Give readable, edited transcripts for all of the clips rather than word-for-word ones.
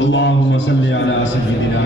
اللهم صل على سيدنا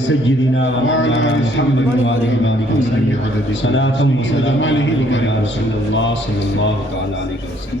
سيدنا ومولانا محمد وعلى ال وسلم صلاة وسلام على رسول الله صلى الله تعالى عليه وسلم۔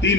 3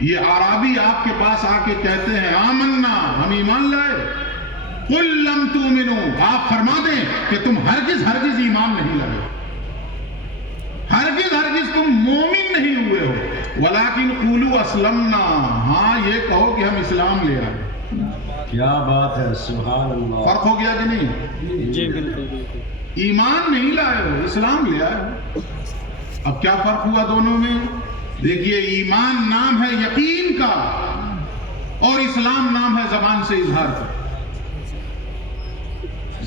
یہ اعرابی آپ کے پاس آ کے کہتے ہیں آمنا، ہم ایمان لائے، قل لم تؤمنوا، آپ فرما دیں کہ تم ہرگز ایمان نہیں لائے، ہرگز تم مومن نہیں ہوئے ہو، ولیکن قولوا اسلمنا، ہاں یہ کہو کہ ہم اسلام لے آئے۔ کیا بات ہے، سبحان اللہ۔ فرق ہو گیا کہ نہیں؟ جی بالکل۔ ایمان نہیں لائے ہو، اسلام لے آئے ہو۔ اب کیا فرق ہوا دونوں میں؟ دیکھیے، ایمان نام ہے یقین کا اور اسلام نام ہے زبان سے اظہار کا۔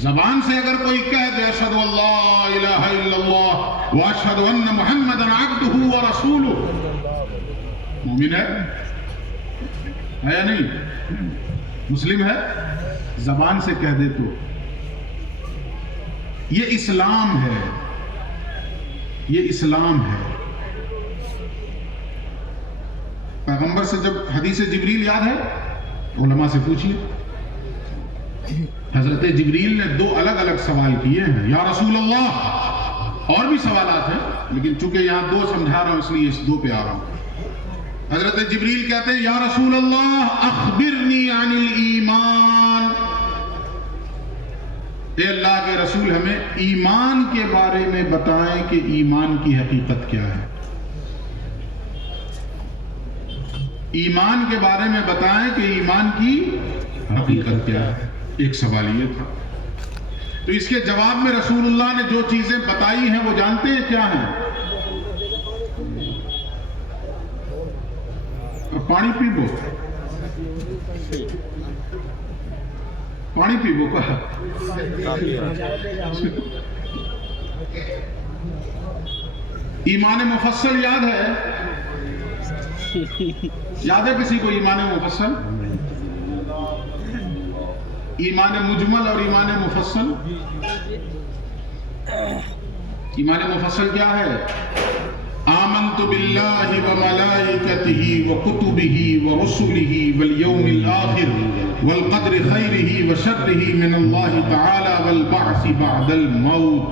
زبان سے اگر کوئی کہہ دے اشہد ان لا الہ الا اللہ واشہد ان محمدا عبدہ ورسولہ، مومن ہے یا نہیں؟ مسلم ہے؟ زبان سے کہہ دے تو یہ اسلام ہے، یہ اسلام ہے۔ پیغمبر سے جب حدیث جبریل یاد ہے، علماء سے پوچھیے، حضرت جبریل نے 2 الگ الگ سوال کیے ہیں، یا رسول اللہ، اور بھی سوالات ہیں لیکن چونکہ یہاں 2 سمجھا رہا ہوں اس لیے اس 2 پہ آ رہا ہوں۔ حضرت جبریل کہتے ہیں یا رسول اللہ اخبرنی عن الایمان، اے اللہ کے رسول ہمیں ایمان کے بارے میں بتائیں کہ ایمان کی حقیقت کیا ہے، ایمان کے بارے میں بتائیں کہ ایمان کی حقیقت کیا ہے۔ ایک سوال یہ تھا، تو اس کے جواب میں رسول اللہ نے جو چیزیں بتائی ہیں وہ جانتے ہیں کیا ہیں؟ پانی پیبو، پانی پیبو کا ایمان مفصل یاد ہے؟ یاد ہے کسی کو ایمان مفصل؟ ایمان مجمل اور ایمان مفصل؟ ایمان مفصل کیا ہے؟ آمنت باللہ وملائکتہ وکتبہ ورسلہ والیوم الآخر والقدر خیرہ وشرہ من اللہ تعالی والبعث بعد الموت۔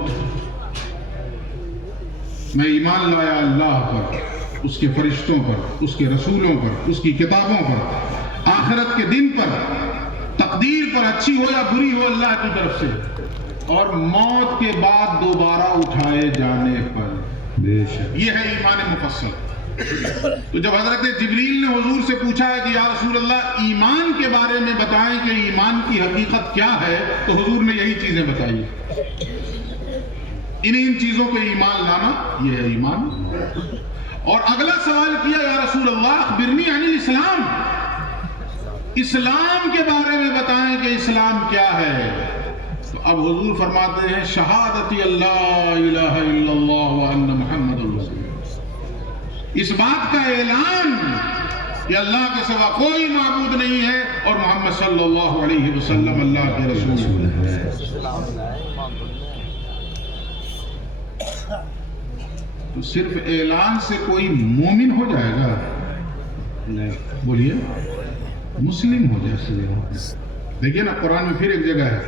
میں ایمان لایا اللہ پر، اس کے فرشتوں پر، اس کے رسولوں پر، اس کی کتابوں پر، آخرت کے دن پر، تقدیر پر اچھی ہو یا بری ہو اللہ کی طرف سے، اور موت کے بعد دوبارہ اٹھائے جانے پر۔ یہ ہے ایمان مفصل۔ تو جب حضرت جبریل نے حضور سے پوچھا ہے کہ یا رسول اللہ ایمان کے بارے میں بتائیں کہ ایمان کی حقیقت کیا ہے، تو حضور نے یہی چیزیں بتائی، ان چیزوں پہ ایمان لانا، یہ ہے ایمان۔ اور اگلا سوال کیا یا رسول اللہ اخبرنی عن الاسلام، اسلام کے بارے میں بتائیں کہ اسلام کیا ہے۔ تو اب حضور فرماتے ہیں شہادت اللہ الہ الا اللہ وان محمد رسول اللہ، اس بات کا اعلان کہ اللہ کے سوا کوئی معبود نہیں ہے اور محمد صلی اللہ علیہ وسلم اللہ کے رسول ہے۔ تو صرف اعلان سے کوئی مومن ہو جائے گا؟ نہیں، بولیے، مسلم ہو جائے۔ دیکھیے نا قرآن میں پھر ایک جگہ ہے،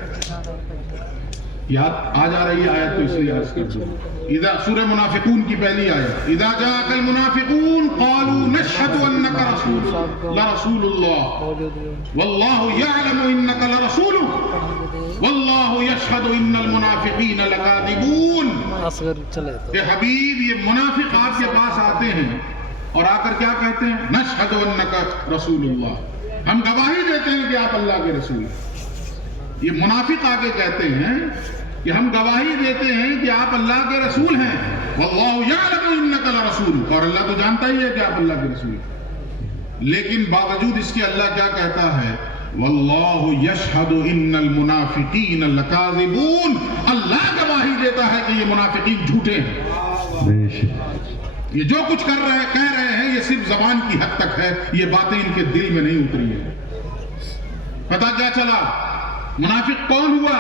یاد آ جا رہی ہے آیت، تو اس لیے عرض کر دوں، سورہ منافقون کی پہلی آیت، اذا جاءك المنافقون قالوا نشهد انك لرسول الله والله يعلم انك لرسوله والله يشهد ان المنافقين لكاذبون۔ کہ حبیب یہ منافق آپ کے پاس آتے ہیں اور آ کر کیا کہتے ہیں؟ نشهد انك رسول اللہ، ہم گواہی دیتے ہیں کہ آپ اللہ کے رسول ہیں۔ یہ منافق آگے کہتے ہیں کہ ہم گواہی دیتے ہیں کہ آپ اللہ کے رسول ہیں، واللہ یعلم انک لرسول، اور اللہ تو جانتا ہی ہے کہ آپ اللہ کے رسول ہیں۔ لیکن باوجود اس کے اللہ کیا کہتا ہے؟ واللہ یشہد ان المنافقین لکاذبون، اللہ گواہی دیتا ہے کہ یہ منافقین جھوٹے ہیں، یہ جو کچھ کہہ رہے ہیں یہ صرف زبان کی حد تک ہے، یہ باتیں ان کے دل میں نہیں اتری ہیں۔ پتہ کیا چلا منافق کون ہوا؟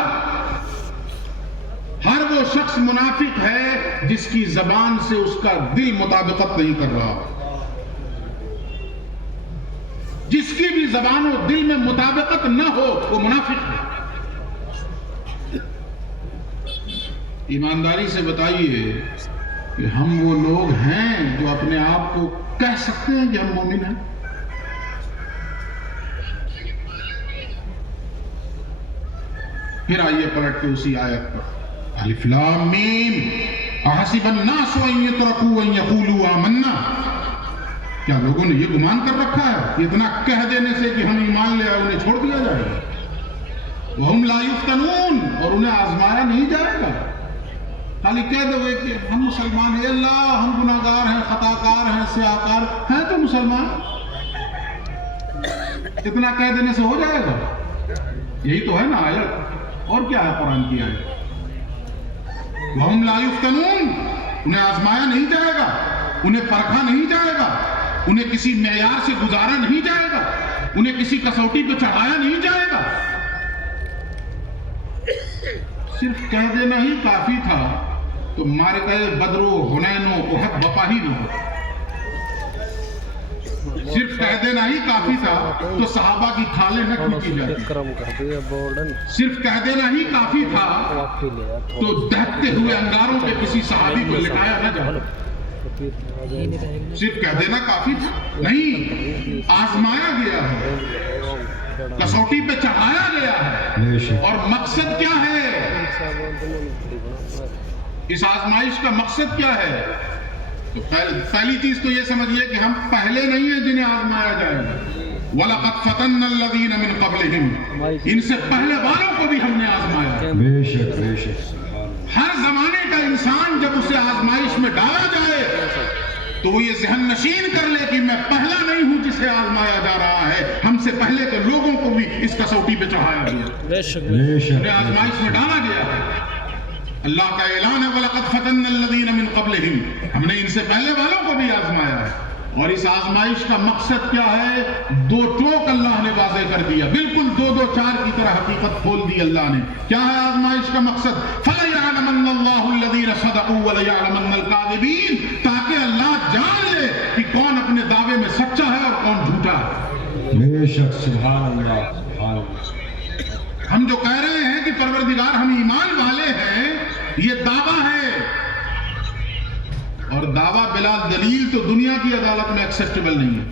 ہر وہ شخص منافق ہے جس کی زبان سے اس کا دل مطابقت نہیں کر رہا، جس کی بھی زبان و دل میں مطابقت نہ ہو وہ منافق ہے۔ ایمانداری سے بتائیے کہ ہم وہ لوگ ہیں جو اپنے آپ کو کہہ سکتے ہیں کہ ہم مومن ہیں؟ پھر آئیے پلٹ کے اسی آیت پر، الف لام میم احسب الناس ان یترکوا ان یقولوا آمنا، کیا لوگوں نے یہ گمان کر رکھا ہے اتنا کہہ دینے سے کہ ہم ایمان لے آئے انہیں چھوڑ دیا جائے گا؟ وہم لا یفتنون، اور انہیں آزمایا نہیں جائے گا۔ خالی کہہ دو کہ ہم مسلمان ہیں، اللہ ہم گناہگار ہیں، خطا کار ہیں، سیاہکار ہیں، تو مسلمان، اتنا کہہ دینے سے ہو جائے گا؟ یہی تو ہے نا آیت، اور کیا ہے قرآن کی آیت؟ وہم لا یفتنون، انہیں آزمایا نہیں جائے گا، انہیں پرکھا نہیں جائے گا، انہیں کسی معیار سے گزارا نہیں جائے گا، انہیں کسی کسوٹی پہ چڑھایا نہیں جائے گا۔ صرف کہہ دینا ہی کافی تھا تو مارے گئے بدر و حنین و احد بپا ہی نہ ہو۔ صرف کہہ دینا ہی کافی تھا تو صحابہ کی کھالیں نہ کھینچی جاتی، صرف کہہ دینا ہی کافی تھا تو دہتے ہوئے انگاروں کے کسی صحابی کو لٹایا نہ جائے۔ صرف کہہ دینا کافی تھا، نہیں، آزمایا گیا ہے، کسوٹی پہ چڑھایا گیا ہے، اور مقصد کیا ہے؟ اس آزمائش کا مقصد کیا ہے؟ تو پہلی چیز تو یہ سمجھیے کہ ہم پہلے نہیں ہیں جنہیں آزمایا جائے گا، وَلَقَدْ فَتَنَّا الَّذِينَ مِن قَبْلِهِمْ، ان سے پہلے والوں کو بھی ہم نے آزمایا۔ بے شک بے شک، ہر زمانے کا انسان جب اسے آزمائش میں ڈالا جائے تو وہ یہ ذہن نشین کر لے کہ میں پہلا نہیں ہوں جسے آزمایا جا رہا ہے، ہم سے پہلے کے لوگوں کو بھی اس کسوٹی پہ چڑھایا گیا، انہیں آزمائش میں ڈالا گیا ہے۔ اللہ کا اعلان ہے وَلَقَدْ فَتَنَّا الَّذِينَ مِن قَبْلِهِمْ، ہم نے ان سے پہلے والوں کو بھی آزمایا ہے۔ اور اس آزمائش کا مقصد کیا ہے؟ دو ٹوک اللہ نے واضح کر دیا، بالکل دو دو چار کی طرح حقیقت کھول دی اللہ نے۔ کیا ہے آزمائش کا مقصد؟ فَلَيَعْلَمَنَّ اللَّهُ الَّذِينَ صَدَقُوا وَلَيَعْلَمَنَّ الْكَاذِبِينَ، تاکہ اللہ جان لے کہ کون اپنے دعوے میں سچا ہے اور کون جھوٹا ہے۔ بے شک، سبحان اللہ سبحان اللہ۔ ہم جو کہہ رہے ہیں کہ پروردگار ہم ایمان والے ہیں، یہ دعویٰ ہے، اور دعویٰ بلا دلیل تو دنیا کی عدالت میں ایکسیپٹیبل نہیں ہے،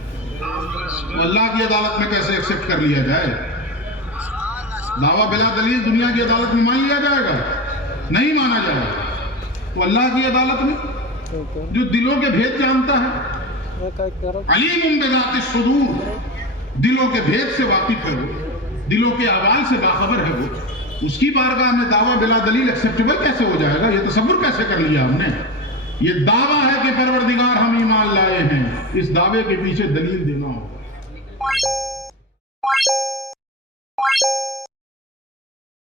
اللہ کی عدالت میں کیسے ایکسیپٹ کر لیا جائے؟ دعویٰ بلا دلیل دنیا کی عدالت میں مان لیا جائے گا؟ نہیں مانا جائے گا۔ تو اللہ کی عدالت میں جو دلوں کے بھید جانتا ہے، علیم بذات الصدور، دلوں کے بھید سے واقف ہے وہ، دلوں کے احوال سے باخبر ہے وہ، اس کی بارگاہ میں دعویٰ بلا دلیل ایکسیپٹیبل کیسے ہو جائے گا؟ یہ تصور کیسے کر لیا ہم نے؟ یہ دعویٰ ہے کہ پروردگار ہم ایمان لائے ہیں، اس دعوے کے پیچھے دلیل دینا ہوگا۔